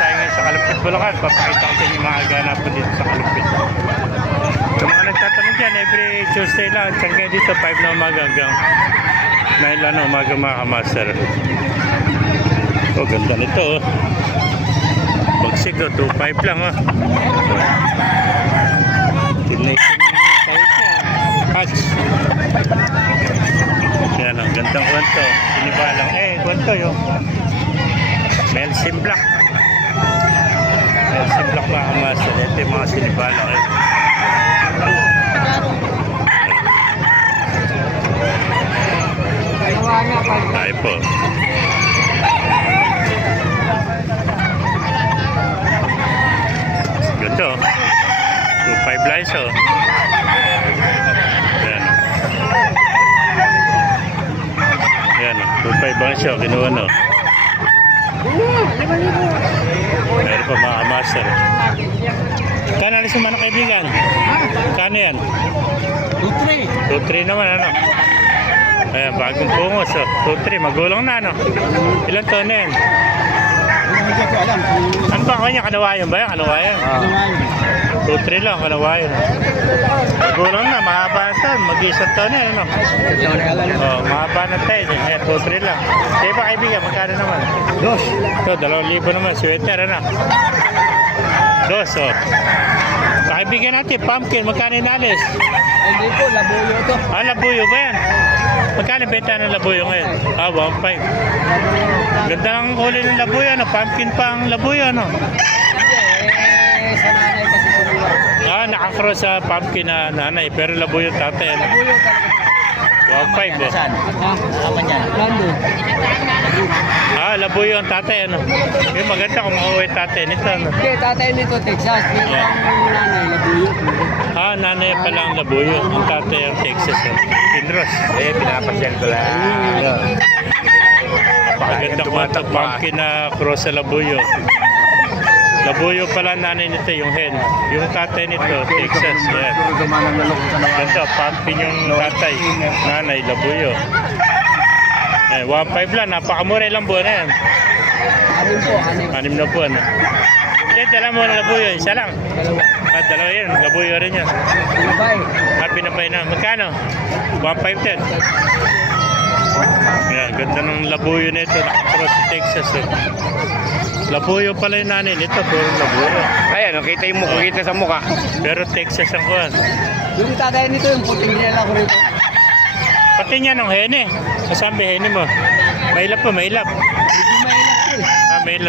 tayo ngayon sa Kalumpit, Bulacan. Papakita ko sa inyo mga ganap po dito sa Kalumpit. Sa mga nagtatanong dyan, every Tuesday lang. Tsangkay dito, 5 na umaga hanggang 9 lang na umaga mga kamaster. Oh, ganda nito oh. Bagsik oh, 2.5 lang oh. Tination size niya. Patch. Yan ang gandang kwento. Sinibalang kwento yung Melsim Black. Melsim Black mga kamaster. Ito yung mga sinibalang Ay po. Ganda oh. 2.5 lines oh. Ayan. Ayan oh. 2.5 bang siya. Kinuha no. Meron pa mga master. Kano alis naman ang kaibigan? Kano yan? 2.3 naman ano. Ayan, bagong pungos oh. 2.3, magulang na ano. Ilan taon na yan? Ano ba kanya? Kanawayan ba yan? Kanawayan? 2-3 lang, kanawayan. Magulang na, mahaba na tayo. Mag-isang taon na yan, ano? Oh, mahaba na tayo. 2-3 lang. Kaya ba kaibigan, magkano naman? 2. Ito, 2,000 naman. Sweater, ano? 2, oh. Kaibigan natin, pumpkin, magkano inalis? Hindi po, labuyo to. Ah, labuyo ba yan? Magkano benta ng labuyo ngayon? 1.5. Ganda ng kulay ng labuyo, ano? Pumpkin pa ang labuyo, ano? Sa nanay kasi po nila. Nakakross sa pumpkin na nanay, pero labuyo tatay, ano? Labuyo talaga. 1.5, oh. Saan? Kapan yan? Lando. Labuyo ang tatay, ano? Yung maganda kung makauwi tatay nito, ano? Hindi, tatay nito, Texas. Yung nanay, labuyo. Nanay pala ang labuyo. Ang tatay ang Texas, Kinross. Pinapasyal ko lang. Napakaganda ko ito, pumpkin na cross sa labuyo. Labuyo pala nanay nito, yung hen. Yung tatay nito, Texas. Yan. Ganda, pumpkin yung tatay. Nanay, labuyo. 1.5 lang, napakamura ilang buwan na yan. 6 po, 6. 6 na buwan. Hindi, dala mo ng labuyo, isa lang. Dalawa. Dalawa yun, labuyo rin yan. Pinabay. Pinabay na. Magkano? 1.5 din. Yan, ganda ng labuyo nito. Nakakross sa Texas. Labuyo pala yung nanay nito, pero labuyo. Ayan, kita yung mukha, kita sa mukha. Pero Texas ang kuhan. Yung tatay nito, yung puting dinala ko rito. Pati niya ng hene. Kasambi hene mo. Mailap po, mailap.